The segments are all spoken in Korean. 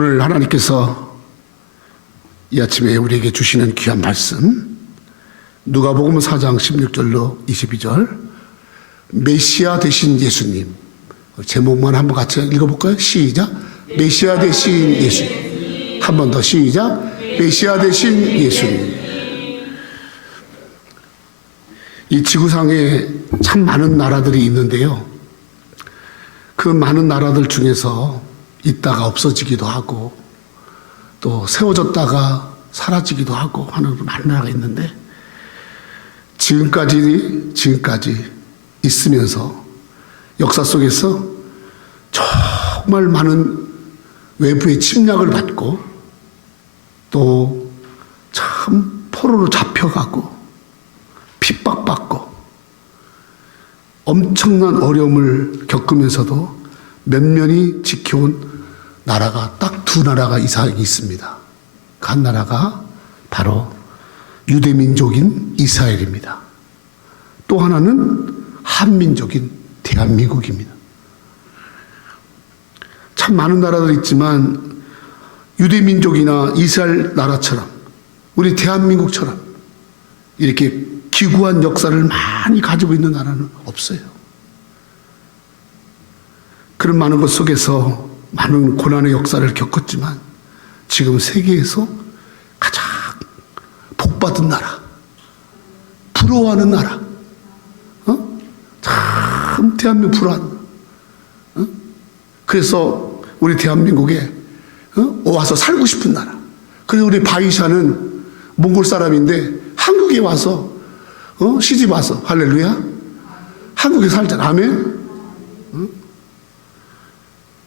오늘 하나님께서 이 아침에 우리에게 주시는 귀한 말씀, 누가복음 4장 16절로 22절, 메시아 되신 예수님. 제목만 한번 같이 읽어볼까요? 시작. 메시아 되신 예수님. 한 번 더 시작. 메시아 되신 예수님. 이 지구상에 참 많은 나라들이 있는데요, 그 많은 나라들 중에서 있다가 없어지기도 하고 또 세워졌다가 사라지기도 하고 하는 많은 나라가 있는데, 지금까지 있으면서 역사 속에서 정말 많은 외부의 침략을 받고 또 참 포로로 잡혀가고 핍박받고 엄청난 어려움을 겪으면서도 면면히 지켜온 나라가 딱 두 나라가 이상이 있습니다. 그 한 나라가 바로 유대민족인 이스라엘입니다. 또 하나는 한민족인 대한민국입니다. 참 많은 나라들이 있지만 유대민족이나 이스라엘 나라처럼, 우리 대한민국처럼 이렇게 기구한 역사를 많이 가지고 있는 나라는 없어요. 그런 많은 것 속에서 많은 고난의 역사를 겪었지만 지금 세계에서 가장 복받은 나라, 부러워하는 나라, 참 대한민국 부러워하는 나라. 그래서 우리 대한민국에 와서 살고 싶은 나라. 그래서 우리 바이샤는 몽골 사람인데 한국에 와서 시집 와서, 할렐루야, 한국에 살잖아. 아멘.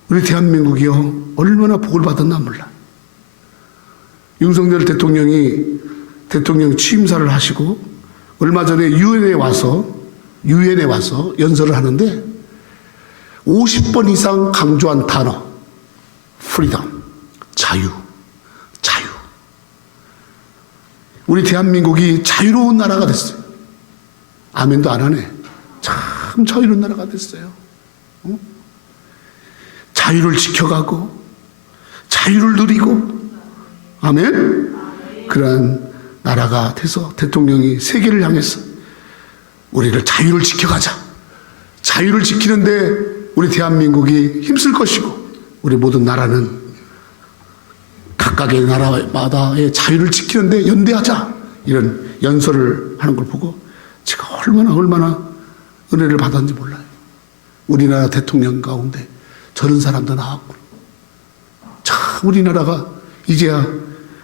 우리 대한민국이요, 얼마나 복을 받았나 몰라. 윤석열 대통령이 대통령 취임사를 하시고 얼마 전에 유엔에 와서 연설을 하는데 50번 이상 강조한 단어, 프리덤, 자유. 우리 대한민국이 자유로운 나라가 됐어요. 아멘도 안 하네. 참 자유로운 나라가 됐어요. 자유를 지켜가고 자유를 누리고, 아멘. 그러한 나라가 돼서 대통령이 세계를 향해서 우리를 자유를 지켜가자. 자유를 지키는데 우리 대한민국이 힘쓸 것이고 우리 모든 나라는 각각의 나라마다의 자유를 지키는데 연대하자, 이런 연설을 하는 걸 보고 제가 얼마나 은혜를 받았는지 몰라요. 우리나라 대통령 가운데 저런 사람도 나왔고, 참 우리나라가 이제야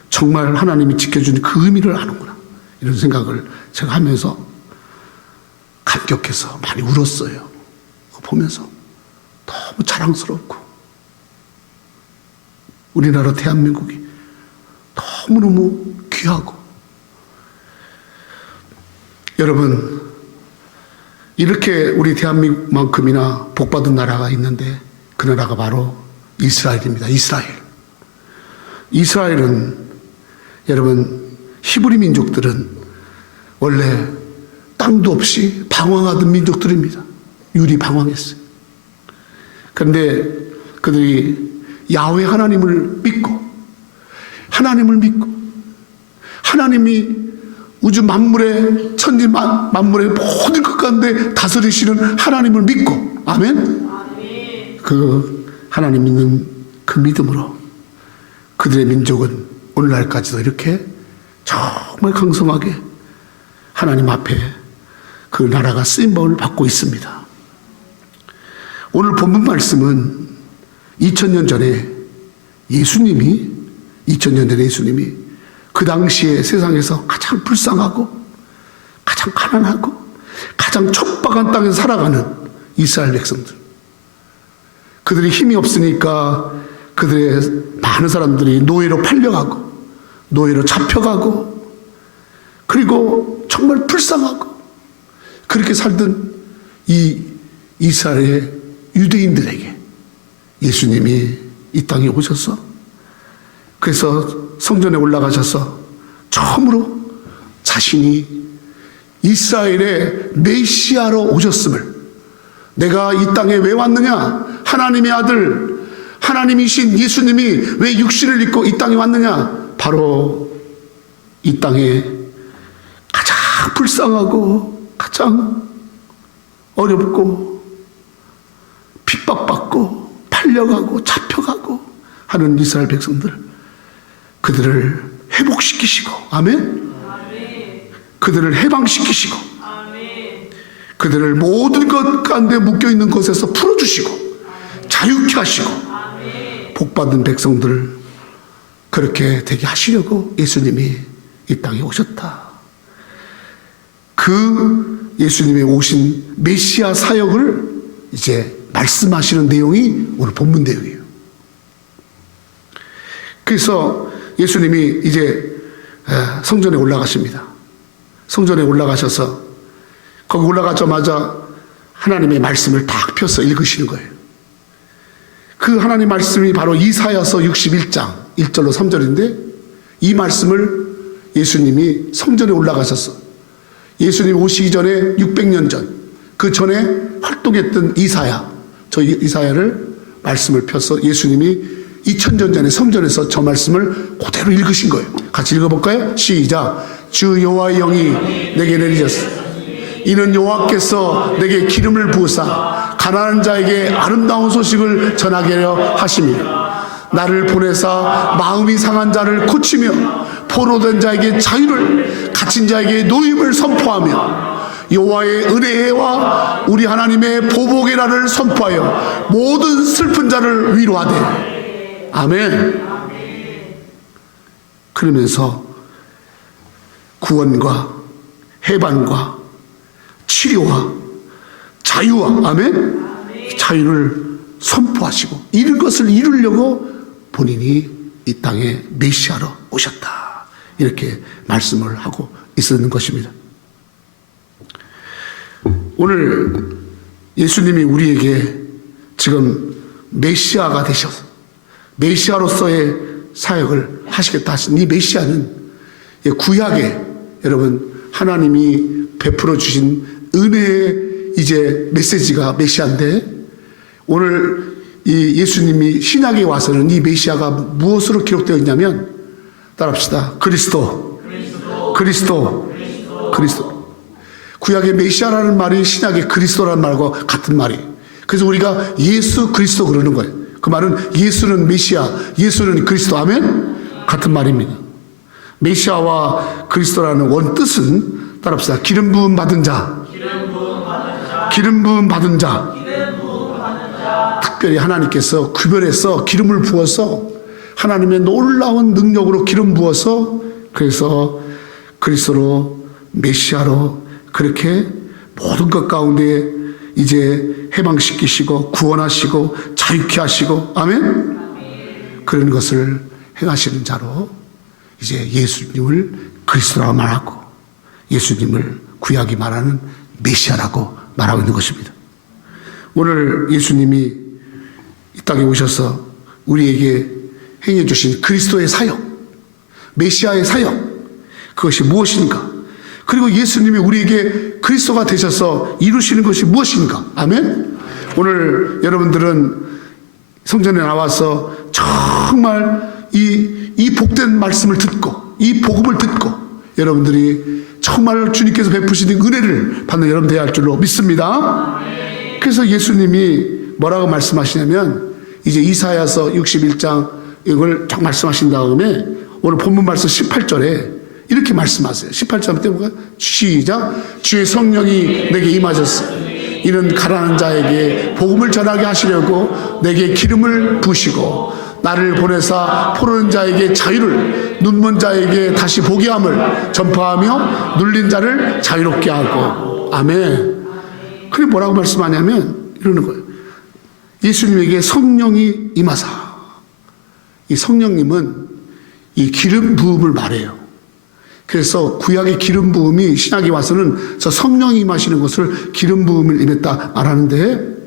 정말 하나님이 지켜주는 그 의미를 아는구나, 이런 생각을 제가 하면서 감격해서 많이 울었어요. 보면서 너무 자랑스럽고, 우리나라 대한민국이 너무너무 귀하고. 여러분, 이렇게 우리 대한민국만큼이나 복받은 나라가 있는데 그 나라가 바로 이스라엘입니다. 이스라엘은 여러분, 히브리 민족들은 원래 땅도 없이 방황하던 민족들입니다. 유리 방황했어요. 그런데 그들이 야훼 하나님을 믿고 하나님이 우주 만물의 천지 만물의 모든 것 가운데 다스리시는 하나님을 믿고, 아멘. 그 하나님 믿는 그 믿음으로 그들의 민족은 오늘날까지도 이렇게 정말 강성하게 하나님 앞에 그 나라가 쓰임받음을 받고 있습니다. 오늘 본문 말씀은 2000년 전에 예수님이 그 당시에 세상에서 가장 불쌍하고 가장 가난하고 가장 척박한 땅에서 살아가는 이스라엘 백성들, 그들이 힘이 없으니까 그들의 많은 사람들이 노예로 팔려가고 노예로 잡혀가고, 그리고 정말 불쌍하고 그렇게 살던 이 이스라엘의 유대인들에게 예수님이 이 땅에 오셔서, 그래서 성전에 올라가셔서 처음으로 자신이 이스라엘의 메시아로 오셨음을, 내가 이 땅에 왜 왔느냐, 하나님의 아들, 하나님이신 예수님이 왜 육신을 입고 이 땅에 왔느냐? 바로 이 땅에 가장 불쌍하고 가장 어렵고 핍박받고 팔려가고 잡혀가고 하는 이스라엘 백성들, 그들을 회복시키시고, 아멘? 그들을 해방시키시고, 그들을 모든 것 가운데 묶여있는 것에서 풀어주시고 자유케 하시고 복받은 백성들을 그렇게 되게 하시려고 예수님이 이 땅에 오셨다. 그 예수님의 오신 메시아 사역을 이제 말씀하시는 내용이 오늘 본문 내용이에요. 그래서 예수님이 이제 성전에 올라가십니다. 성전에 올라가셔서 거기 올라가자마자 하나님의 말씀을 딱 펴서 읽으시는 거예요. 그 하나님 말씀이 바로 이사야서 61장 1절로 3절인데, 이 말씀을 예수님이 성전에 올라가셔서 예수님 오시기 전에 600년 전, 그 전에 활동했던 이사야, 저 이사야를 말씀을 펴서 예수님이 2000년 전에 성전에서 저 말씀을 그대로 읽으신 거예요. 같이 읽어볼까요? 시작. 주 여호와의 영이 내게 내리셨으니 이는 여호와께서 내게 기름을 부으사 가난한 자에게 아름다운 소식을 전하게 하려 하심이라. 나를 보내사 마음이 상한 자를 고치며 포로된 자에게 자유를, 갇힌 자에게 노임을 선포하며 여호와의 은혜와 우리 하나님의 보복의 날을 선포하여 모든 슬픈 자를 위로하되. 아멘. 그러면서 구원과 해방과 치료와 자유와, 아멘, 자유를 선포하시고 이런 것을 이루려고 본인이 이 땅에 메시아로 오셨다, 이렇게 말씀을 하고 있었는 것입니다. 오늘 예수님이 우리에게 지금 메시아가 되셔서 메시아로서의 사역을 하시겠다 하신 이 메시아는 구약에 여러분 하나님이 베풀어 주신 은혜의 이제 메시지가 메시아인데, 오늘 이 예수님이 신약에 와서는 이 메시아가 무엇으로 기록되어 있냐면, 따라합시다. 그리스도. 구약의 메시아라는 말이 신약의 그리스도라는 말과 같은 말이에요. 그래서 우리가 예수 그리스도 그러는 거예요. 그 말은 예수는 메시아, 예수는 그리스도, 아멘? 같은 말입니다. 메시아와 그리스도라는 원 뜻은, 따라합시다. 기름 부음 받은 자. 특별히 하나님께서 구별해서 기름을 부어서 하나님의 놀라운 능력으로 기름 부어서, 그래서 그리스도로 메시아로 그렇게 모든 것 가운데 이제 해방시키시고 구원하시고 자유케 하시고, 아멘? 그런 것을 행하시는 자로 이제 예수님을 그리스도라고 말하고 예수님을 구약이 말하는 메시아라고 말하고 있는 것입니다. 오늘 예수님이 이 땅에 오셔서 우리에게 행해 주신 그리스도의 사역, 메시아의 사역, 그것이 무엇인가? 그리고 예수님이 우리에게 그리스도가 되셔서 이루시는 것이 무엇인가? 아멘? 오늘 여러분들은 성전에 나와서 정말 이 복된 말씀을 듣고 이 복음을 듣고 여러분들이 정말 주님께서 베푸시는 은혜를 받는 여러분 되어야 할 줄로 믿습니다. 그래서 예수님이 뭐라고 말씀하시냐면, 이제 이사야서 61장 이걸 쫙 말씀하신 다음에 오늘 본문 말씀 18절에 이렇게 말씀하세요. 18절 때 뭐가? 시작. 주의 성령이 내게 임하셨으니 이는 가난한 자에게 복음을 전하게 하시려고 내게 기름을 부으시고 나를 보내사 포로는 자에게 자유를, 눈먼 자에게 다시 보게 함을 전파하며 눌린 자를 자유롭게 하고. 아멘. 그게 뭐라고 말씀하냐면 이러는 거예요. 예수님에게 성령이 임하사. 이 성령님은 이 기름 부음을 말해요. 그래서 구약의 기름 부음이 신약에 와서는 저 성령이 임하시는 것을 기름 부음을 임했다 말하는데,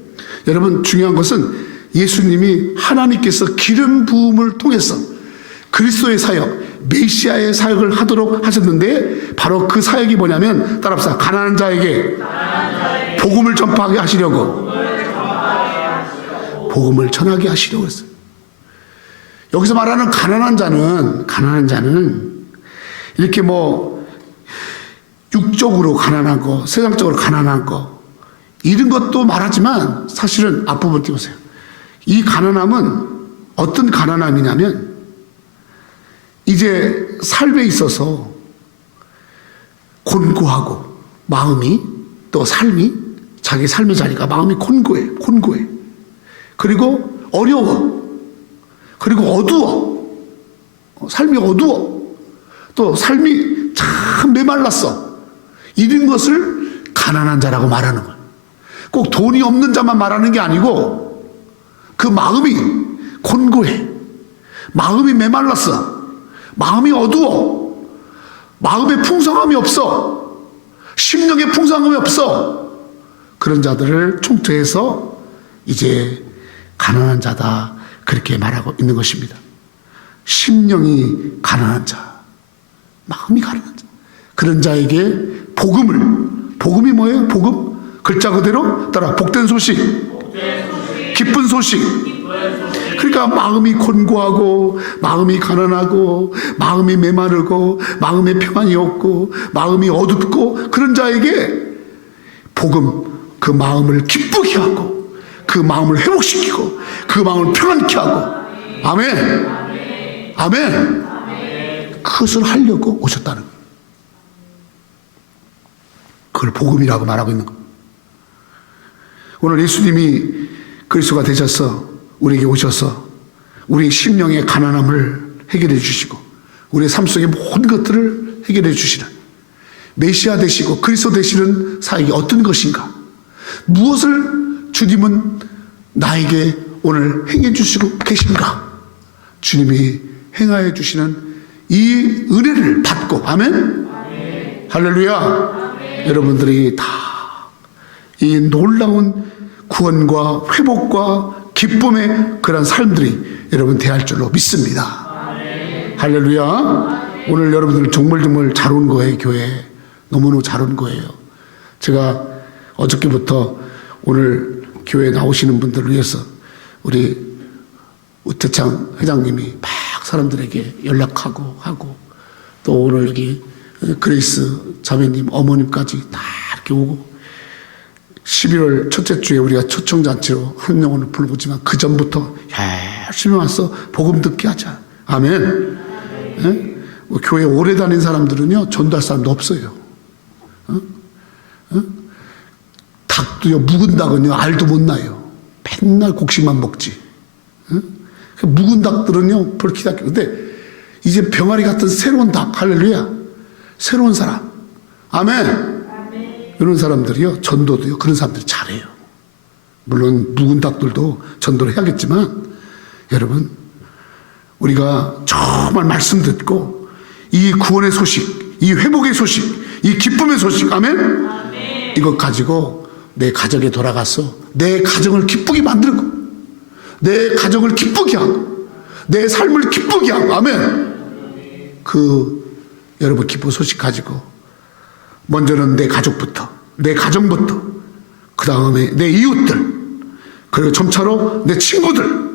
여러분 중요한 것은 예수님이 하나님께서 기름 부음을 통해서 그리스도의 사역, 메시아의 사역을 하도록 하셨는데, 바로 그 사역이 뭐냐면, 따라합시다. 가난한 자에게 복음을 전파하게 하시려고, 복음을 전하게 하시려고 했어요. 여기서 말하는 가난한 자는 이렇게 뭐 육적으로 가난한 거, 세상적으로 가난한 거 이런 것도 말하지만 사실은 앞부분 띄우세요. 이 가난함은 어떤 가난함이냐면 이제 삶에 있어서 곤고하고 마음이 또 삶이 자기 삶의 자리가 마음이 곤고해. 그리고 어려워. 그리고 어두워. 삶이 어두워. 또 삶이 참 메말랐어. 이런 것을 가난한 자라고 말하는 거예요. 꼭 돈이 없는 자만 말하는 게 아니고 그 마음이 곤고해. 마음이 메말랐어. 마음이 어두워. 마음에 풍성함이 없어. 심령에 풍성함이 없어. 그런 자들을 총칭해서 이제 가난한 자다 그렇게 말하고 있는 것입니다. 심령이 가난한 자, 마음이 가난한 자, 그런 자에게 복음이 뭐예요? 복음? 글자 그대로 따라 복된 소식, 기쁜 소식. 그러니까 마음이 곤고하고 마음이 가난하고 마음이 메마르고 마음에 평안이 없고 마음이 어둡고 그런 자에게 복음, 그 마음을 기쁘게 하고 그 마음을 회복시키고 그 마음을 평안케 하고 아멘. 그것을 하려고 오셨다는 거예요. 그걸 복음이라고 말하고 있는 거예요. 오늘 예수님이 그리스도가 되셔서 우리에게 오셔서 우리 심령의 가난함을 해결해 주시고 우리의 삶 속의 모든 것들을 해결해 주시는 메시아 되시고 그리스도 되시는 사역이 어떤 것인가, 무엇을 주님은 나에게 오늘 행해 주시고 계신가, 주님이 행하여 주시는 이 은혜를 받고 아멘. 할렐루야. 여러분들이 다 이 놀라운 구원과 회복과 기쁨의 그런 삶들이 여러분 대할 줄로 믿습니다. 할렐루야. 오늘 여러분들 정말 잘 온 거예요. 교회에 너무너무 잘 온 거예요. 제가 어저께부터 오늘 교회에 나오시는 분들을 위해서 우리 우태창 회장님이 막 사람들에게 연락하고 하고 또 오늘 여기 그레이스 자매님 어머님까지 다 이렇게 오고 11월 첫째 주에 우리가 초청잔치로 한 영혼을 부르지만 그 전부터 열심히 와서 복음 듣게 하자. 아멘. 네? 교회 오래 다닌 사람들은요 전도할 사람도 없어요. 닭도요 묵은 닭은요 알도 못 나요. 맨날 곡식만 먹지. 묵은 닭들은요 별 기다려. 근데 이제 병아리 같은 새로운 닭, 할렐루야, 새로운 사람, 아멘. 이런 사람들이요 전도도요 그런 사람들이 잘해요. 물론 묵은 닭들도 전도를 해야겠지만 여러분 우리가 정말 말씀 듣고 이 구원의 소식, 이 회복의 소식, 이 기쁨의 소식, 아멘. 이것 가지고 내 가정에 돌아가서 내 가정을 기쁘게 만들고 내 가정을 기쁘게 하고 내 삶을 기쁘게 하고 아멘. 그 여러분 기쁜 소식 가지고 먼저는 내 가족부터, 내 가정부터, 그 다음에 내 이웃들, 그리고 점차로 내 친구들,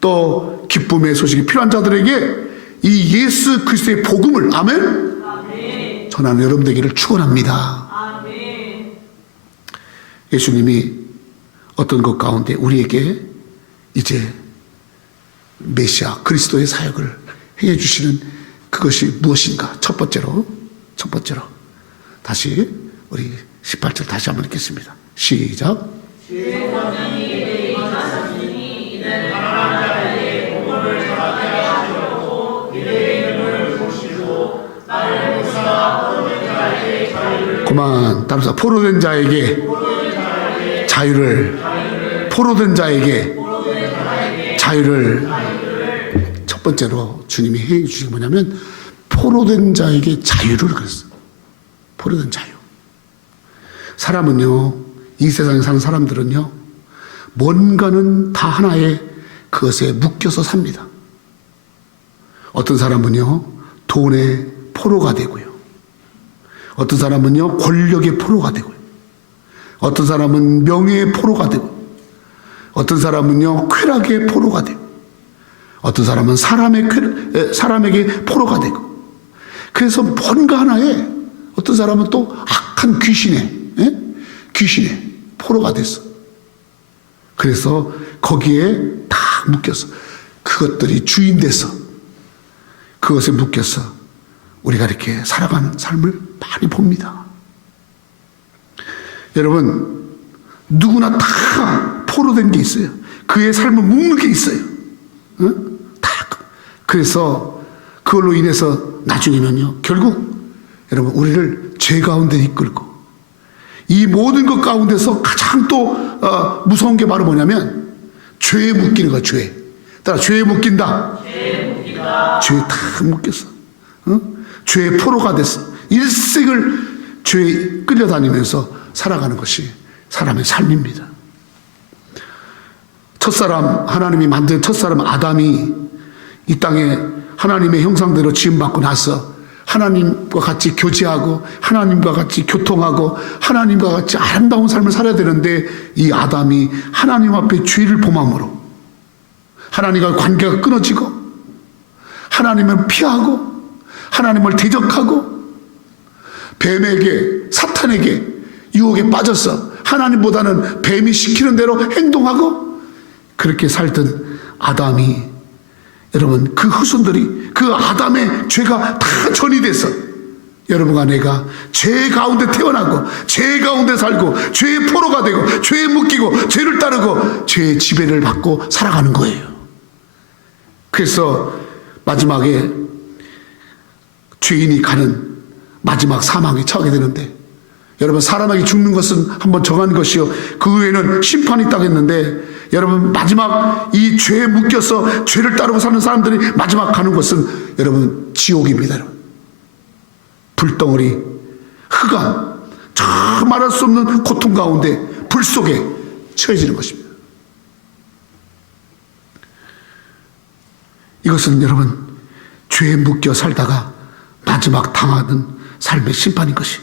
또 기쁨의 소식이 필요한 자들에게 이 예수 그리스도의 복음을 아멘 전하는 여러분 되기를 축원합니다. 예수님이 어떤 것 가운데 우리에게 이제 메시아 그리스도의 사역을 해 주시는 그것이 무엇인가? 첫 번째로 다시 우리 18절 다시 한번 읽겠습니다. 시작. 그만 따라서 포로된 자에게 자유를, 포로된 자에게 자유를. 첫 번째로 주님이 해 주신 게 뭐냐면 포로된 자에게 자유를 그랬어요. 포로된 자유. 사람은요, 이 세상에 사는 사람들은요, 뭔가는 다 하나의 그것에 묶여서 삽니다. 어떤 사람은요, 돈의 포로가 되고요. 어떤 사람은요, 권력의 포로가 되고요. 어떤 사람은 명예의 포로가 되고, 어떤 사람은요, 쾌락의 포로가 되고, 어떤 사람은 사람에게 포로가 되고, 그래서 뭔가 하나에 어떤 사람은 또 악한 귀신의 포로가 됐어. 그래서 거기에 다 묶여서 그것들이 주인 돼서 그것에 묶여서 우리가 이렇게 살아가는 삶을 많이 봅니다. 여러분, 누구나 다 포로된 게 있어요. 그의 삶을 묶는 게 있어요. 다. 그래서 그걸로 인해서 나중에는요, 결국 여러분 우리를 죄 가운데 이끌고, 이 모든 것 가운데서 가장 또 무서운 게 바로 뭐냐면 죄에 묶이는 거야. 죄. 따라 죄에 묶인다. 죄에 다 묶였어. 죄의 포로가 됐어. 일생을 죄에 끌려다니면서 살아가는 것이 사람의 삶입니다. 하나님이 만든 첫사람 아담이 이 땅에 하나님의 형상대로 지음받고 나서 하나님과 같이 교제하고 하나님과 같이 교통하고 하나님과 같이 아름다운 삶을 살아야 되는데, 이 아담이 하나님 앞에 죄를 범함으로 하나님과 관계가 끊어지고 하나님을 피하고 하나님을 대적하고 뱀에게, 사탄에게 유혹에 빠져서 하나님보다는 뱀이 시키는 대로 행동하고 그렇게 살던 아담이, 여러분, 그 후손들이 그 아담의 죄가 다 전이돼서 여러분과 내가 죄 가운데 태어나고 죄 가운데 살고 죄의 포로가 되고 죄에 묶이고 죄를 따르고 죄의 지배를 받고 살아가는 거예요. 그래서 마지막에 죄인이 가는 마지막 사망에 처하게 되는데, 여러분, 사람에게 죽는 것은 한번 정한 것이요 그 후에는 심판이 있다고 했는데, 여러분, 마지막 이 죄에 묶여서 죄를 따르고 사는 사람들이 마지막 가는 것은 여러분 지옥입니다. 여러분. 불덩어리, 흑암, 저 말할 수 없는 고통 가운데 불 속에 처해지는 것입니다. 이것은 여러분 죄에 묶여 살다가 마지막 당하는 삶의 심판인 것이,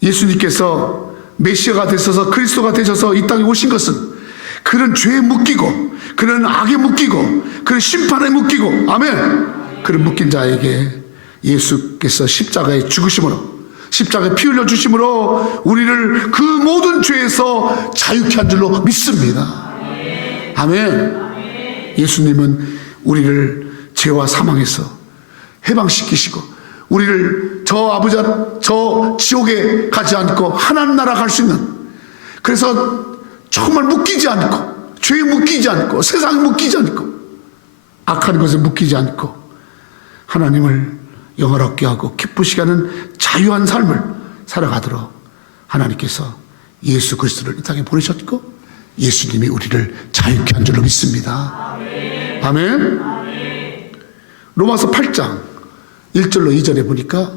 예수님께서 메시아가 되셔서 그리스도가 되셔서 이 땅에 오신 것은 그런 죄에 묶이고 그런 악에 묶이고 그런 심판에 묶이고, 아멘, 그런 묶인 자에게 예수께서 십자가에 죽으심으로, 십자가에 피 흘려 주심으로 우리를 그 모든 죄에서 자유케 한 줄로 믿습니다. 아멘. 예수님은 우리를 죄와 사망에서 해방시키시고 우리를 저 지옥에 가지 않고 하나님 나라 갈 수 있는, 그래서 정말 묶이지 않고 죄에 묶이지 않고 세상에 묶이지 않고 악한 것에 묶이지 않고 하나님을 영화롭게 하고 기쁘시게 하는 자유한 삶을 살아가도록 하나님께서 예수 그리스도를 이 땅에 보내셨고 예수님이 우리를 자유케 한 줄로 믿습니다. 아멘. 로마서 8장 1절로 2절에 보니까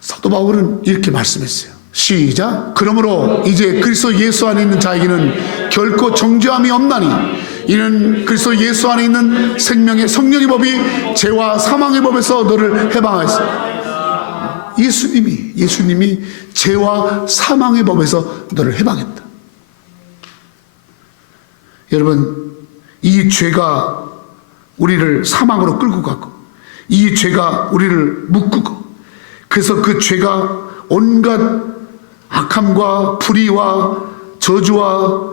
사도 바울은 이렇게 말씀했어요. 시작. 그러므로 이제 그리스도 예수 안에 있는 자에게는 결코 정죄함이 없나니 이는 그리스도 예수 안에 있는 생명의 성령의 법이 죄와 사망의 법에서 너를 해방하였어. 예수님이 죄와 사망의 법에서 너를 해방했다. 여러분, 이 죄가 우리를 사망으로 끌고 가고 이 죄가 우리를 묶고, 그래서 그 죄가 온갖 악함과 불의와 저주와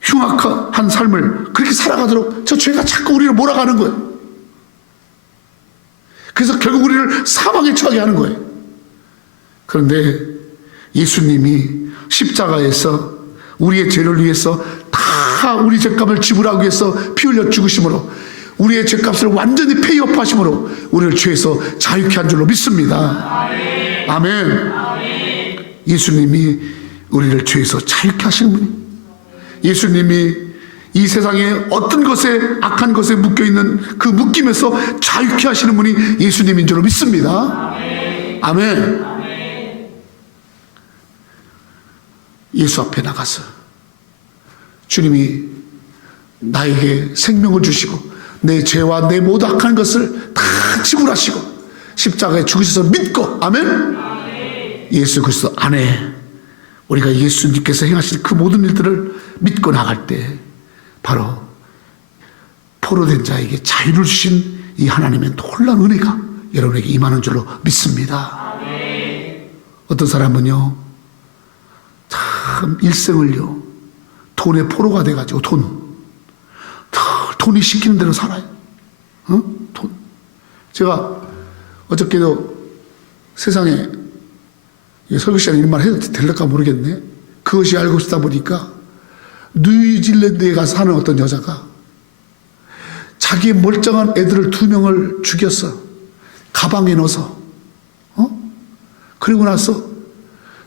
흉악한 삶을 그렇게 살아가도록 저 죄가 자꾸 우리를 몰아가는 거예요. 그래서 결국 우리를 사망에 처하게 하는 거예요. 그런데 예수님이 십자가에서 우리의 죄를 위해서 다 우리 죄값을 지불하기 위해서 피 흘려 죽으심으로 우리의 죄값을 완전히 페이업하심으로 우리를 죄에서 자유케 한 줄로 믿습니다. 아멘. 예수님이 우리를 죄에서 자유케 하시는 분이, 예수님이 이 세상에 어떤 것에 악한 것에 묶여있는 그 묶임에서 자유케 하시는 분이 예수님인 줄로 믿습니다. 아멘. 예수 앞에 나가서 주님이 나에게 생명을 주시고 내 죄와 내 모든 악한 것을 다 지불하시고 십자가에 죽으셔서 믿고, 아멘. 예수 그리스도 안에 우리가 예수님께서 행하신 그 모든 일들을 믿고 나갈 때 바로 포로된 자에게 자유를 주신 이 하나님의 놀라운 은혜가 여러분에게 임하는 줄로 믿습니다. 어떤 사람은요, 참 일생을요, 돈의 포로가 돼가지고 돈이 시키는 대로 살아요. 돈. 제가 어저께도 세상에 설교 시간에 이런 말 해도 될까 모르겠네. 그것이 알고 싶다 보니까 뉴질랜드에 가서 사는 어떤 여자가 자기의 멀쩡한 애들을 2명을 죽였어. 가방에 넣어서. 그리고 나서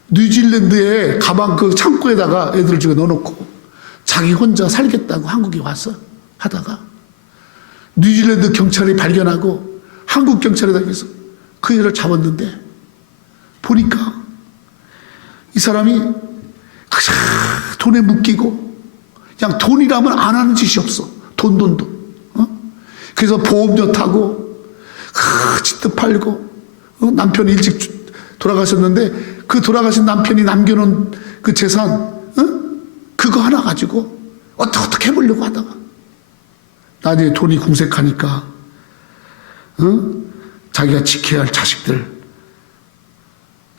뉴질랜드에 가방 그 창고에다가 애들을 집어 넣어놓고 자기 혼자 살겠다고 한국에 와서 하다가 뉴질랜드 경찰이 발견하고 한국 경찰에다 해서 그 애를 잡았는데 보니까 이 사람이 그냥 돈에 묶이고 그냥 돈이라면 안 하는 짓이 없어. 돈. 그래서 보험료 타고 집도 팔고 남편이 일찍 돌아가셨는데 그 돌아가신 남편이 남겨놓은 그 재산 그거 하나 가지고 어떻게 해보려고 하다가 나중에 돈이 궁색하니까 자기가 지켜야 할 자식들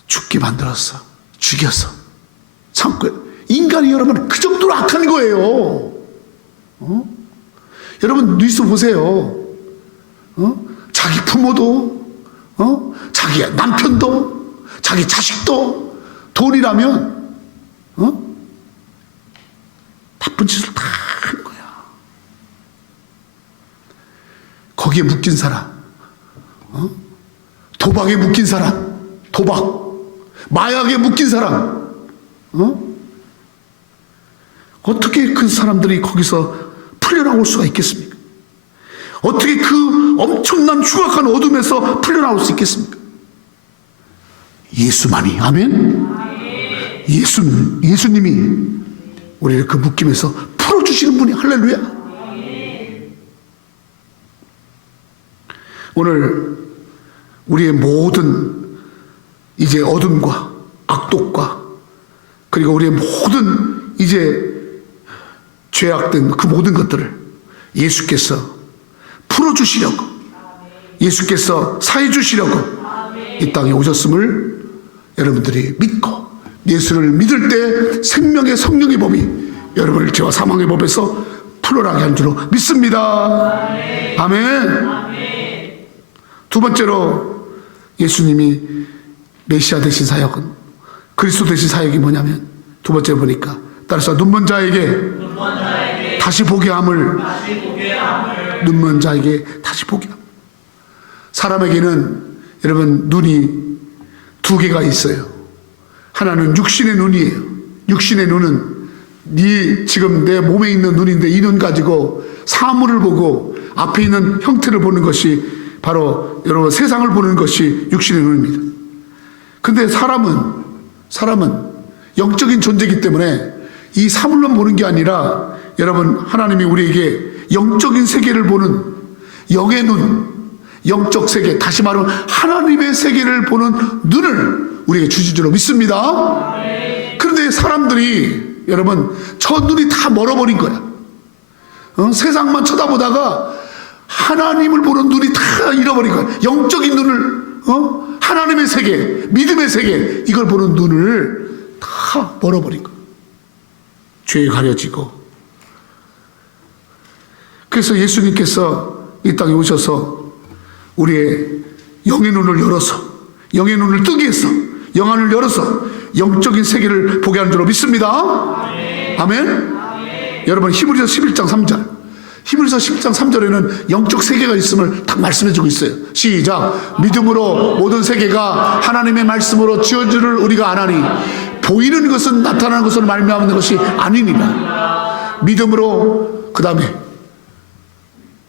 죽게 만들었어. 죽였어. 창고에. 인간이 여러분 그 정도로 악한 거예요. 여러분 뉴스 보세요. 자기 부모도 자기 남편도 자기 자식도 돈이라면 나쁜 짓을 다 하는 거야. 거기에 묶인 사람, 도박에 묶인 사람, 마약에 묶인 사람, 어떻게 그 사람들이 거기서 풀려나올 수가 있겠습니까? 어떻게 그 엄청난 흉악한 어둠에서 풀려나올 수 있겠습니까? 예수만이. 아멘. 예수님이 우리를 그 묶임에서 풀어주시는 분이. 할렐루야. 오늘 우리의 모든 이제 어둠과 악독과 그리고 우리의 모든 이제 죄악 등 그 모든 것들을 예수께서 풀어주시려고, 예수께서 사해주시려고 이 땅에 오셨음을 여러분들이 믿고 예수를 믿을 때 생명의 성령의 법이 여러분을 죄와 사망의 법에서 풀어나게 한 줄로 믿습니다. 아멘. 두 번째로 예수님이 메시아 되신 사역은, 그리스도 되신 사역이 뭐냐면 두 번째 보니까 따라서 눈먼 자에게 다시 보게 함을, 눈먼 자에게 다시 보게 함. 사람에게는 여러분 눈이 두 개가 있어요. 하나는 육신의 눈이에요. 육신의 눈은 지금 내 몸에 있는 눈인데 이 눈 가지고 사물을 보고 앞에 있는 형태를 보는 것이 바로 여러분 세상을 보는 것이 육신의 눈입니다. 근데 사람은 영적인 존재이기 때문에 이 사물만 보는 게 아니라 여러분 하나님이 우리에게 영적인 세계를 보는 영의 눈, 영적 세계, 다시 말하면 하나님의 세계를 보는 눈을 우리에게 주신 줄로 믿습니다. 그런데 사람들이 여러분 저 눈이 다 멀어버린 거야. 세상만 쳐다보다가 하나님을 보는 눈이 다 잃어버린 거야. 영적인 눈을, 하나님의 세계, 믿음의 세계, 이걸 보는 눈을 다 멀어버린 거야. 죄에 가려지고. 그래서 예수님께서 이 땅에 오셔서 우리의 영의 눈을 열어서, 영의 눈을 뜨게 해서, 영안을 열어서 영적인 세계를 보게 하는 줄로 믿습니다. 아멘. 여러분 히브리서 11장 3절, 히브리서 11장 3절에는 영적 세계가 있음을 딱 말씀해주고 있어요. 시작. 믿음으로 모든 세계가 하나님의 말씀으로 지어지를 우리가 아나니 보이는 것은 나타나는 것으로 말미암는 것이 아니니라. 믿음으로, 그 다음에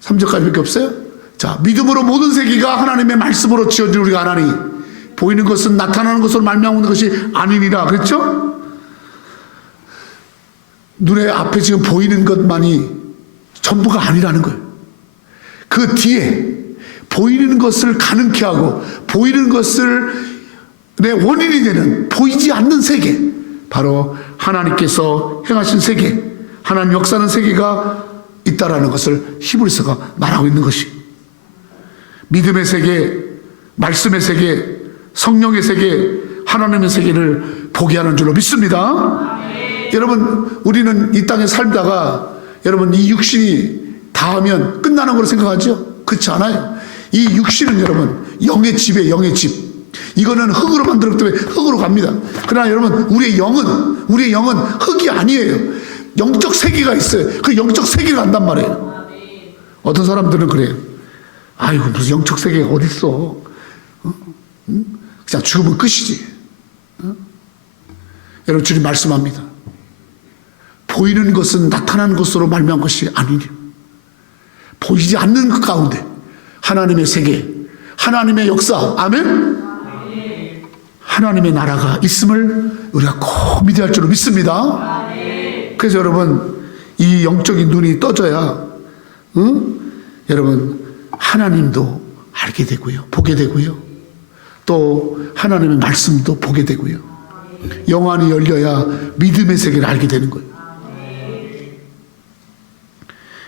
3절까지밖에 없어요. 자, 믿음으로 모든 세계가 하나님의 말씀으로 지어지를 우리가 아나니 보이는 것은 나타나는 것으로 말미암는 것이 아니니라. 그렇죠? 눈에 앞에 지금 보이는 것만이 전부가 아니라는 거예요. 그 뒤에 보이는 것을 가능케 하고 보이는 것을 내 원인이 되는 보이지 않는 세계, 바로 하나님께서 행하신 세계, 하나님 역사하는 세계가 있다라는 것을 히브리서가 말하고 있는 것이, 믿음의 세계, 말씀의 세계, 성령의 세계, 하나님의 세계를 보게 하는 줄로 믿습니다. 여러분, 우리는 이 땅에 살다가 여러분 이 육신이 닿으면 끝나는 걸로 생각하죠? 그렇지 않아요. 이 육신은 여러분 영의 집에 영의 집. 이거는 흙으로 만들었기 때문에 흙으로 갑니다. 그러나 여러분 우리의 영은 흙이 아니에요. 영적 세계가 있어요. 그 영적 세계를 간단 말이에요. 어떤 사람들은 그래요. 아이고 무슨 영적 세계가 어딨어. 그냥 죽으면 끝이지. 여러분 주님 말씀합니다. 보이는 것은 나타나는 것으로 말미암은 것이 아니니 보이지 않는 그 가운데 하나님의 세계, 하나님의 역사, 아멘? 하나님의 나라가 있음을 우리가 꼭 믿어야 할 줄로 믿습니다. 그래서 여러분 이 영적인 눈이 떠져야 여러분 하나님도 알게 되고요, 보게 되고요, 또 하나님의 말씀도 보게 되고요, 영안이 열려야 믿음의 세계를 알게 되는 거예요.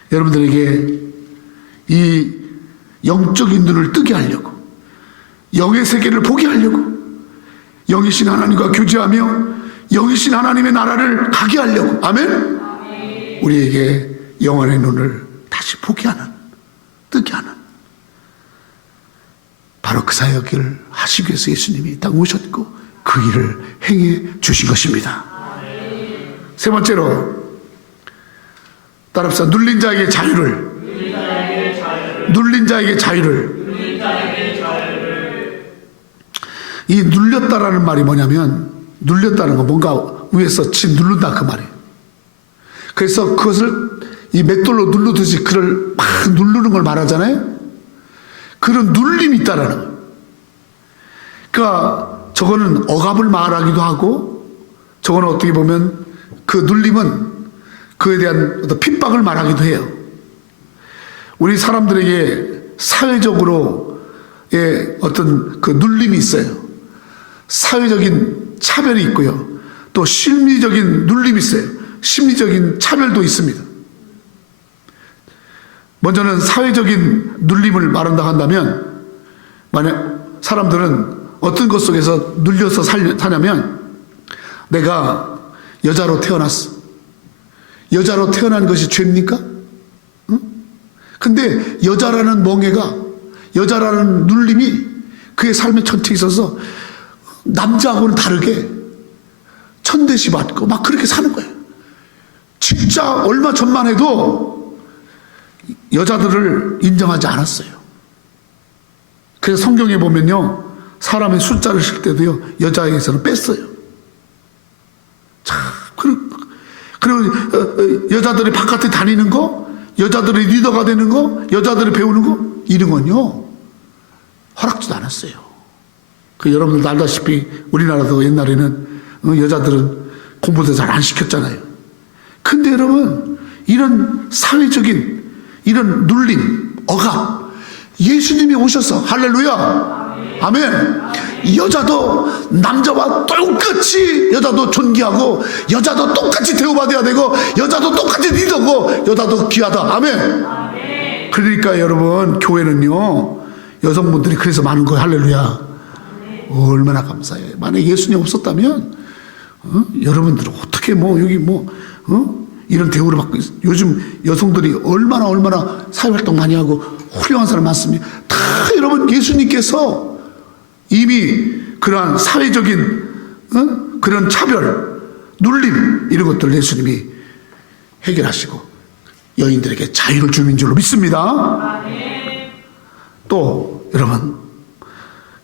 여러분들에게 이 영적인 눈을 뜨게 하려고, 영의 세계를 보게 하려고, 영이신 하나님과 교제하며 영이신 하나님의 나라를 가게 하려고, 아멘? 우리에게 영안의 눈을 다시 보게 하는, 뜨게 하는, 바로 그 사역을 하시기 위해서 예수님이 이 땅에 오셨고 그 일을 행해 주신 것입니다. 세 번째로 따라합시다. 눌린 자에게 자유를. 눌린 자에게 자유를. 이 눌렸다라는 말이 뭐냐면, 눌렸다는 건 뭔가 위에서 침 누른다 그 말이에요. 그래서 그것을 이 맷돌로 누르듯이 그를 막 누르는 걸 말하잖아요. 그런 눌림이 있다라는 거예요. 그러니까 저거는 억압을 말하기도 하고, 저거는 어떻게 보면 그 눌림은 그에 대한 어떤 핍박을 말하기도 해요. 우리 사람들에게 사회적으로의 어떤 그 눌림이 있어요. 사회적인 차별이 있고요, 또 심리적인 눌림이 있어요. 심리적인 차별도 있습니다. 먼저는 사회적인 눌림을 말한다 한다면, 만약 사람들은 어떤 것 속에서 눌려서 사냐면, 내가 여자로 태어났어. 여자로 태어난 것이 죄입니까? 응? 근데 여자라는 멍해가, 여자라는 눌림이 그의 삶의 전체에 있어서 남자하고는 다르게 천대시 받고 막 그렇게 사는 거예요. 진짜 얼마 전만 해도 여자들을 인정하지 않았어요. 그래서 성경에 보면요, 사람의 숫자를 실 때도요, 여자에게서는 뺐어요. 참, 그리고 여자들이 바깥에 다니는 거, 여자들이 리더가 되는 거, 여자들이 배우는 거, 이런 건요 허락지도 않았어요. 그 여러분들도 알다시피 우리나라도 옛날에는 여자들은 공부도 잘 안 시켰잖아요. 근데 여러분, 이런 사회적인 이런 눌림, 억압, 예수님이 오셔서, 할렐루야, 아멘. 여자도 남자와 똑같이 여자도 존귀하고, 여자도 똑같이 대우받아야 되고, 여자도 똑같이 리더고, 여자도 귀하다, 아멘. 그러니까 여러분, 교회는요 여성분들이 그래서 많은 거예요. 할렐루야. 얼마나 감사해요. 만약에 예수님 없었다면 여러분들은 어떻게 여기 이런 대우를 받고 있어요. 요즘 여성들이 얼마나 사회활동 많이 하고 훌륭한 사람 많습니다. 다 여러분 예수님께서 이미 그러한 사회적인 그런 차별, 눌림, 이런 것들을 예수님이 해결하시고 여인들에게 자유를 주는 줄로 믿습니다. 또 여러분,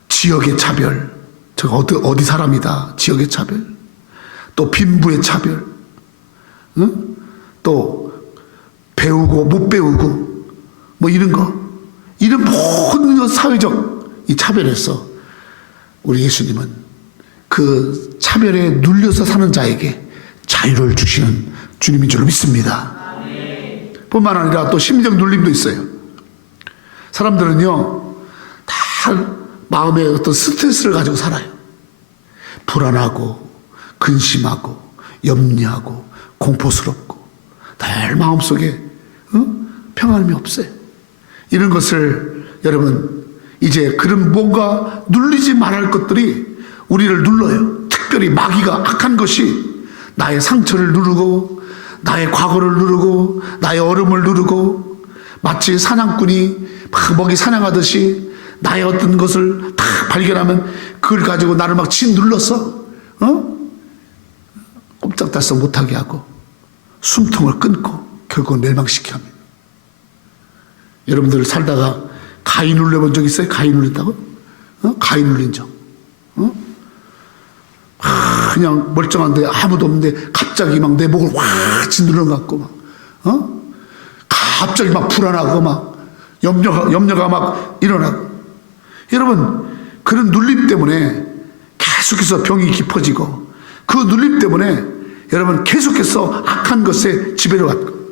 지역의 차별, 제가 어디 사람이다, 지역의 차별, 또 빈부의 차별, 또 배우고 못 배우고 이런 모든 사회적 이 차별에서 우리 예수님은 그 차별에 눌려서 사는 자에게 자유를 주시는 주님인 줄로 믿습니다. 뿐만 아니라 또 심리적 눌림도 있어요. 사람들은요 다 마음에 어떤 스트레스를 가지고 살아요. 불안하고 근심하고 염려하고 공포스럽고 늘 마음속에 평안함이 없어요. 이런 것을 여러분 이제 그런 뭔가 눌리지 말할 것들이 우리를 눌러요. 특별히 마귀가 악한 것이 나의 상처를 누르고 나의 과거를 누르고 나의 어려움을 누르고 마치 사냥꾼이 막 먹이 사냥하듯이 나의 어떤 것을 다 발견하면 그걸 가지고 나를 막 짓눌러서 꼼짝달싹 못하게 하고 숨통을 끊고 결국은 멸망시켜 합니다. 여러분들 살다가 가위 눌려본 적 있어요? 가위 눌린다고? 가위 눌린 적. 그냥 멀쩡한데 아무도 없는데 갑자기 막 내 목을 확 짓누르는 것 같고 막, 갑자기 막 불안하고 막 염려가 막 일어나고. 여러분, 그런 눌림 때문에 계속해서 병이 깊어지고 그 눌림 때문에 여러분 계속해서 악한 것에 지배를 받고.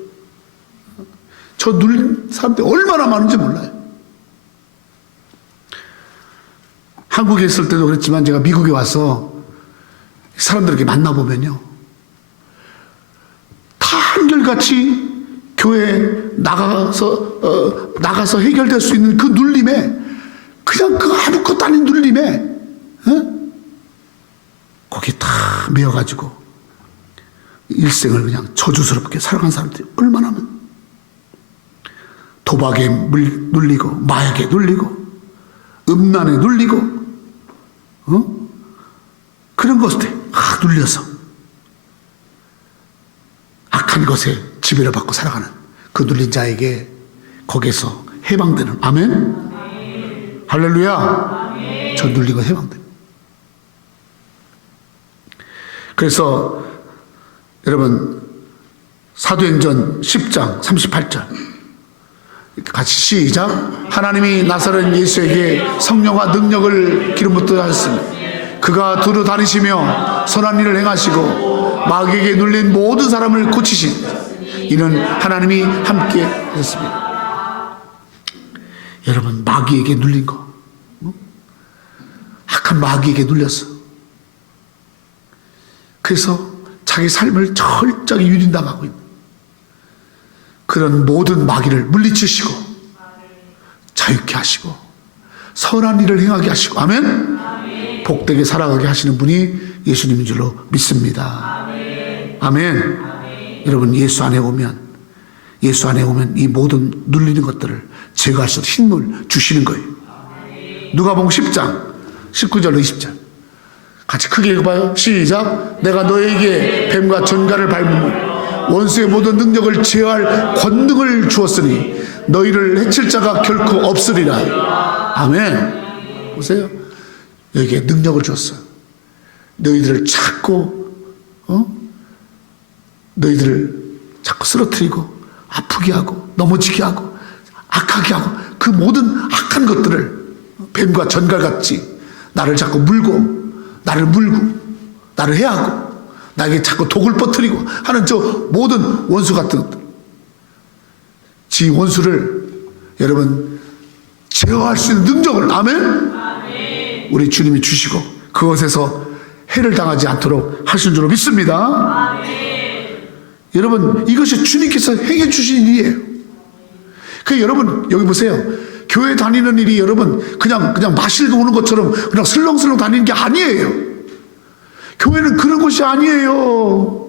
저 눌린 사람들이 얼마나 많은지 몰라요. 한국에 있을 때도 그랬지만 제가 미국에 와서 사람들에게 만나보면요, 다 한결같이 교회에 나가서 해결될 수 있는 그 눌림에, 그냥 그 아무것도 아닌 눌림에 거기에 다 매여가지고 일생을 그냥 저주스럽게 살아간 사람들이 얼마나 많은, 도박에 눌리고 마약에 눌리고 음란에 눌리고 그런 것에 눌려서 악한 것에 지배를 받고 살아가는 그 눌린 자에게 거기에서 해방되는, 아멘? 할렐루야. 저 눌리고 해방되는. 그래서 여러분 사도행전 10장 38절 같이 시작. 하나님이 나사렛 예수에게 성령과 능력을 기름 붓게 하셨으니 그가 두루 다니시며 선한 일을 행하시고 마귀에게 눌린 모든 사람을 고치신 이는 하나님이 함께 하셨습니다. 여러분, 마귀에게 눌린 거, 악한 마귀에게 눌렸어. 그래서 자기 삶을 철저히 유린당하고 있는 그런 모든 마귀를 물리치시고 자유케 하시고 선한 일을 행하게 하시고, 아멘? 복되게 살아가게 하시는 분이 예수님인 줄로 믿습니다. 아멘. 여러분, 예수 안에 오면 이 모든 눌리는 것들을 제거할 수 있는 힘을 주시는 거예요. 누가복음 10장 19절로 20절 같이 크게 읽어봐요. 시작. 내가 너에게 뱀과 전갈을 밟음을 원수의 모든 능력을 제어할 권능을 주었으니 너희를 해칠 자가 결코 없으리라. 아멘. 보세요. 너에게 능력을 줬어. 너희들을 자꾸 너희들을 자꾸 쓰러뜨리고 아프게 하고 넘어지게 하고 악하게 하고 그 모든 악한 것들을 뱀과 전갈같이 나를 자꾸 물고 나를 해하고 나에게 자꾸 독을 퍼뜨리고 하는 저 모든 원수 같은 것들, 지 원수를 여러분 제어할 수 있는 능력을, 아멘? 우리 주님이 주시고 그것에서 해를 당하지 않도록 하신 줄로 믿습니다. 여러분, 이것이 주님께서 행해 주신 일이에요. 여러분 여기 보세요. 교회 다니는 일이 여러분 그냥 마실고 오는 것처럼 그냥 슬렁슬렁 다니는 게 아니에요. 교회는 그런 것이 아니에요.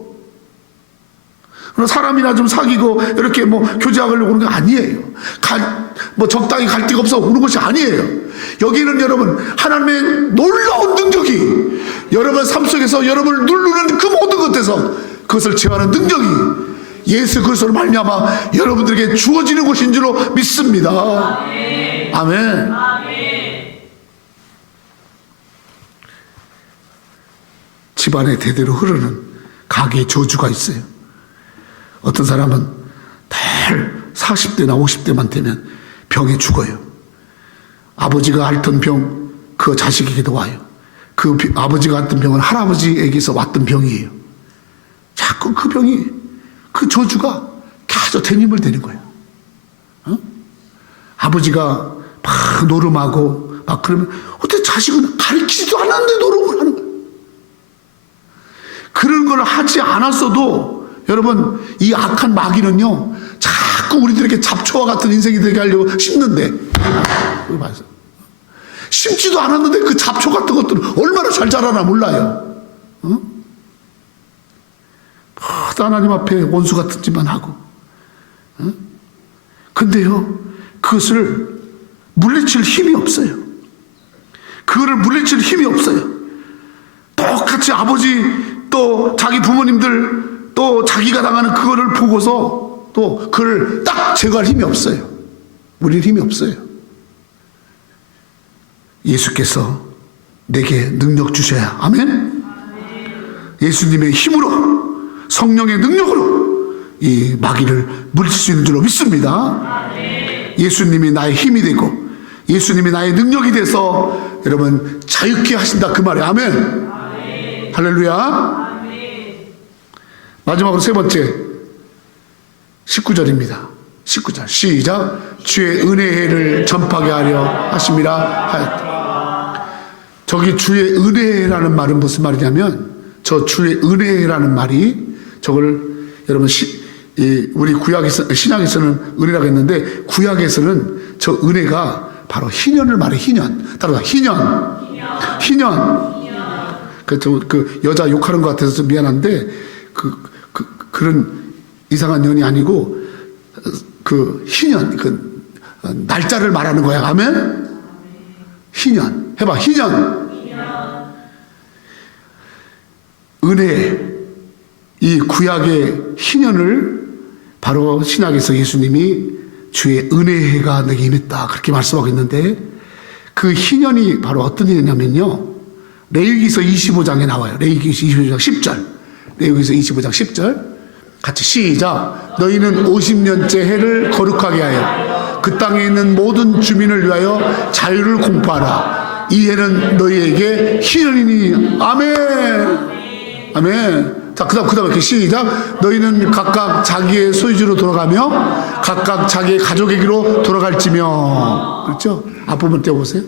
사람이나 좀 사귀고 이렇게 교제하려고 오는 게 아니에요. 적당히 갈 데가 없어 오는 것이 아니에요. 여기는 여러분 하나님의 놀라운 능력이 여러분 삶 속에서 여러분을 누르는 그 모든 것에서 그것을 제어하는 능력이 예수 그리스도로 말미암아 여러분들에게 주어지는 것인 줄로 믿습니다. 아멘. 집안에 대대로 흐르는 가게의 저주가 있어요. 어떤 사람은 늘 40대나 50대만 되면 병에 죽어요. 아버지가 앓던 병, 그 자식에게도 와요. 그 아버지가 앓던 병은 할아버지에게서 왔던 병이에요. 자꾸 그 병이, 그 저주가 계속 대님을 되는 거예요. 아버지가 막 노름하고 막 그러면 어떻게 자식은 가르치지도 않았는데 노름을 하는 거예요. 그런 걸 하지 않았어도 여러분 이 악한 마귀는요 자꾸 자꾸 우리들에게 잡초와 같은 인생이 되게 하려고 심는데, 심지도 않았는데 그 잡초 같은 것들은 얼마나 잘 자라나 몰라요. 하나님 앞에 원수 같은 짓만 하고. 근데요, 그것을 물리칠 힘이 없어요. 그거를 물리칠 힘이 없어요. 똑같이 아버지, 또 자기 부모님들, 또 자기가 당하는 그거를 보고서 또 그걸 딱 제거할 힘이 없어요. 우리는 힘이 없어요. 예수께서 내게 능력 주셔야, 아멘? 예수님의 힘으로, 성령의 능력으로 이 마귀를 물리칠 수 있는 줄로 믿습니다. 예수님이 나의 힘이 되고 예수님이 나의 능력이 돼서 여러분 자유케 하신다, 그 말이에요. 아멘. 할렐루야. 마지막으로 세 번째 19절입니다. 19절 시작. 주의 은혜를 전파하게 하려 하심이라 하였다. 저기 주의 은혜라는 말은 무슨 말이냐면, 저 주의 은혜라는 말이, 저걸 여러분 우리 구약에서, 신약에서는 은혜라고 했는데 구약에서는 저 은혜가 바로 희년을 말해. 희년. 따라서 희년. 그 여자 욕하는 것 같아서 좀 미안한데 그런 이상한 년이 아니고 그 희년, 그 날짜를 말하는 거야. 아멘. 희년. 해봐. 희년. 은혜. 이 구약의 희년을 바로 신약에서 예수님이 주의 은혜가 내게 임했다, 그렇게 말씀하고 있는데, 그 희년이 바로 어떤 일이냐면요, 레위기서 25장에 나와요. 레위기서 25장 10절. 레위기서 25장 10절. 같이 시작. 너희는 50년째 해를 거룩하게 하여 그 땅에 있는 모든 주민을 위하여 자유를 공포하라. 이 해는 너희에게 희년이니. 아멘. 아멘. 자, 그 다음에 이렇게 시작. 너희는 각각 자기의 소유지로 돌아가며 각각 자기의 가족에게로 돌아갈지며. 그렇죠? 앞부분 떼어보세요.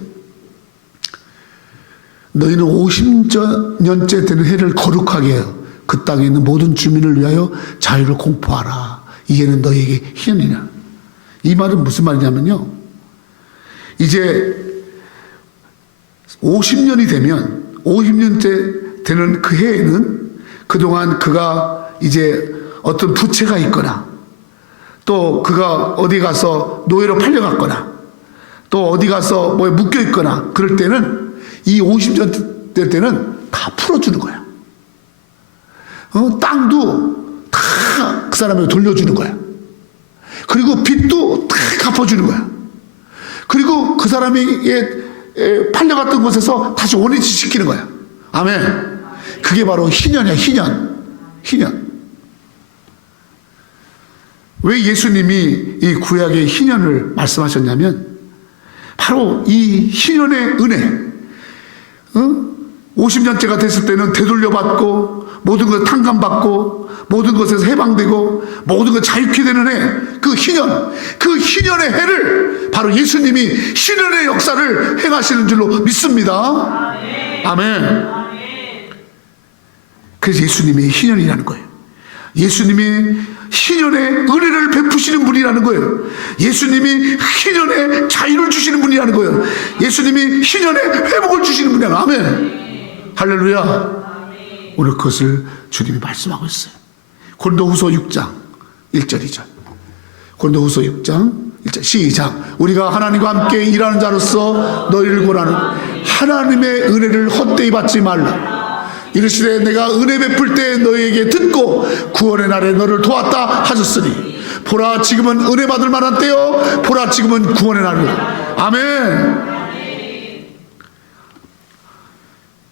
너희는 50년째 되는 해를 거룩하게 해요. 그 땅에 있는 모든 주민을 위하여 자유를 공포하라. 이 해는 너희에게 희년이냐. 이 말은 무슨 말이냐면요, 이제 50년이 되면, 50년째 되는 그 해에는 그동안 그가 이제 어떤 부채가 있거나, 또 그가 어디 가서 노예로 팔려갔거나, 또 어디 가서 뭐에 묶여 있거나, 그럴 때는 이 50년 때는 다 풀어주는 거야. 땅도 다 그 사람에게 돌려주는 거야. 그리고 빚도 다 갚아주는 거야. 그리고 그 사람에게 팔려갔던 곳에서 다시 원위치 시키는 거야. 아멘. 그게 바로 희년이야. 희년. 왜 예수님이 이 구약의 희년을 말씀하셨냐면, 바로 이 희년의 은혜, 50년째가 됐을 때는 되돌려받고 모든 것 탕감받고 모든 것에서 해방되고 모든 것 자유케 되는 해, 그 희년의 해를 바로 예수님이 희년의 역사를 행하시는 줄로 믿습니다. 아멘. 그래서 예수님이 희년이라는 거예요. 예수님이 희년의 은혜를 베푸시는 분이라는 거예요. 예수님이 희년의 자유를 주시는 분이라는 거예요. 예수님이 희년의 회복을 주시는 분이라는 거예요. 아멘. 할렐루야. 오늘 그것을 주님이 말씀하고 있어요. 고린도후서 6장 1절 2절. 고린도후서 6장 1절 시작. 우리가 하나님과 함께 일하는 자로서 너희를 권하는 하나님의 은혜를 헛되이 받지 말라. 이르시되 내가 은혜 베풀 때 너희에게 듣고 구원의 날에 너를 도왔다 하셨으니 보라 지금은 은혜 받을 만한 때요 보라 지금은 구원의 날이다. 아멘.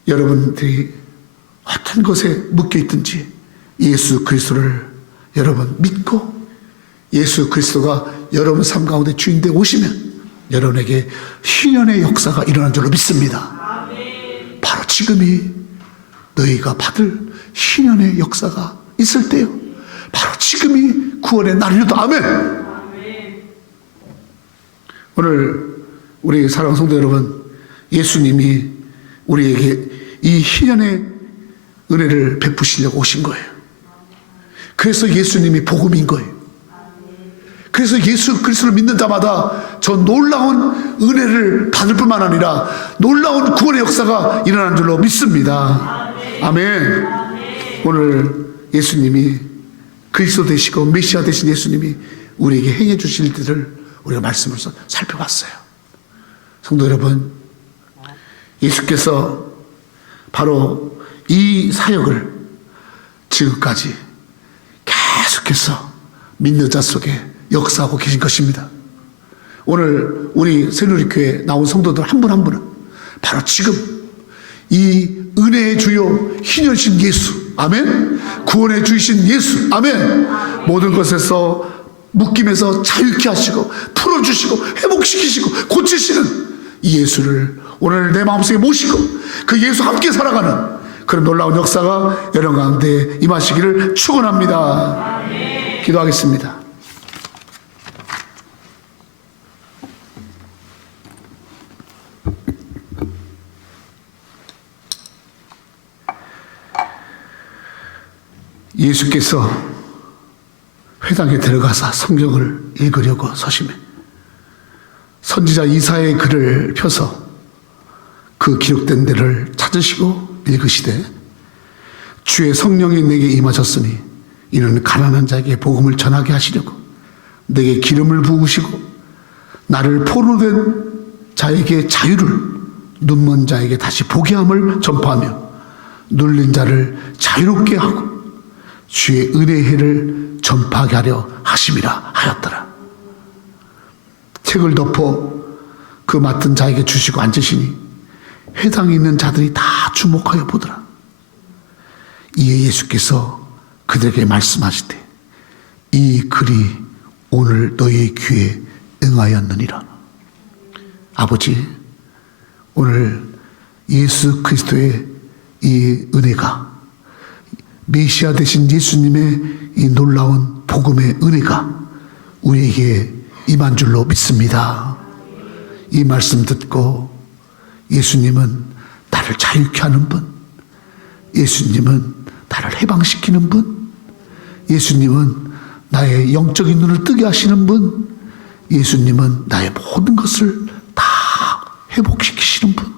여러분들이 어떤 것에 묶여 있든지 예수 그리스도를 여러분 믿고 예수 그리스도가 여러분 삶 가운데 주인되어 오시면 여러분에게 희년의 역사가 일어난 줄로 믿습니다. 바로 지금이 너희가 받을 희년의 역사가 있을 때요, 바로 지금이 구원의 날이다. 아멘. 오늘 우리 사랑하는 성도 여러분, 예수님이 우리에게 이 희년의 은혜를 베푸시려고 오신 거예요. 그래서 예수님이 복음인 거예요. 그래서 예수 그리스도를 믿는 자마다 저 놀라운 은혜를 받을 뿐만 아니라 놀라운 구원의 역사가 일어나는 줄로 믿습니다. 아멘. 오늘 예수님이 그리스도 되시고 메시아 되신 예수님이 우리에게 행해 주실 일들을 우리가 말씀으로서 살펴봤어요. 성도 여러분, 예수께서 바로 이 사역을 지금까지 계속해서 믿는 자 속에 역사하고 계신 것입니다. 오늘 우리 새누리교회 나온 성도들 한 분 한 분은 바로 지금 이 은혜의 주요 희년신 예수, 아멘, 구원의 주이신 예수, 아멘, 모든 것에서 묶임에서 자유케 하시고 풀어주시고 회복시키시고 고치시는 이 예수를 오늘 내 마음속에 모시고 그 예수 함께 살아가는 그런 놀라운 역사가 여러분 가운데 임하시기를 축원합니다. 기도하겠습니다. 예수께서 회당에 들어가서 성경을 읽으려고 서심해 선지자 이사야의 글을 펴서 그 기록된 데를 찾으시고 읽으시되 주의 성령이 내게 임하셨으니 이는 가난한 자에게 복음을 전하게 하시려고 내게 기름을 부으시고 나를 포로된 자에게 자유를, 눈먼 자에게 다시 보게 함을 전파하며 눌린 자를 자유롭게 하고 주의 은혜의 해를 전파하게 하려 하심이라 하였더라. 책을 덮어 그 맡은 자에게 주시고 앉으시니 회당에 있는 자들이 다 주목하여 보더라. 이에 예수께서 그들에게 말씀하시되 이 글이 오늘 너희의 귀에 응하였느니라. 아버지, 오늘 예수 그리스도의 이 은혜가, 메시아 되신 예수님의 이 놀라운 복음의 은혜가 우리에게 임한 줄로 믿습니다. 이 말씀 듣고 예수님은 나를 자유케 하는 분, 예수님은 나를 해방시키는 분, 예수님은 나의 영적인 눈을 뜨게 하시는 분, 예수님은 나의 모든 것을 다 회복시키시는 분,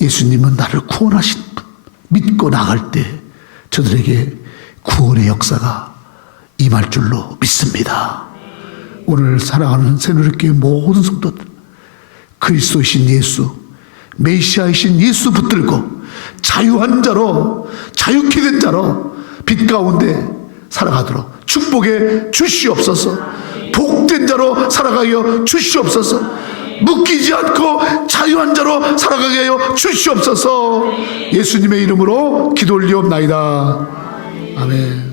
예수님은 나를 구원하시는 분, 믿고 나갈 때 저들에게 구원의 역사가 임할 줄로 믿습니다. 오늘 살아가는 새누리교회 모든 성도들, 그리스도이신 예수, 메시아이신 예수 붙들고 자유한 자로, 자유케 된 자로 빛 가운데 살아가도록 축복해 주시옵소서. 복된 자로 살아가게 하여 주시옵소서. 묶이지 않고 자유한 자로 살아가게 하여 주시옵소서. 예수님의 이름으로 기도 올리옵나이다. 아멘.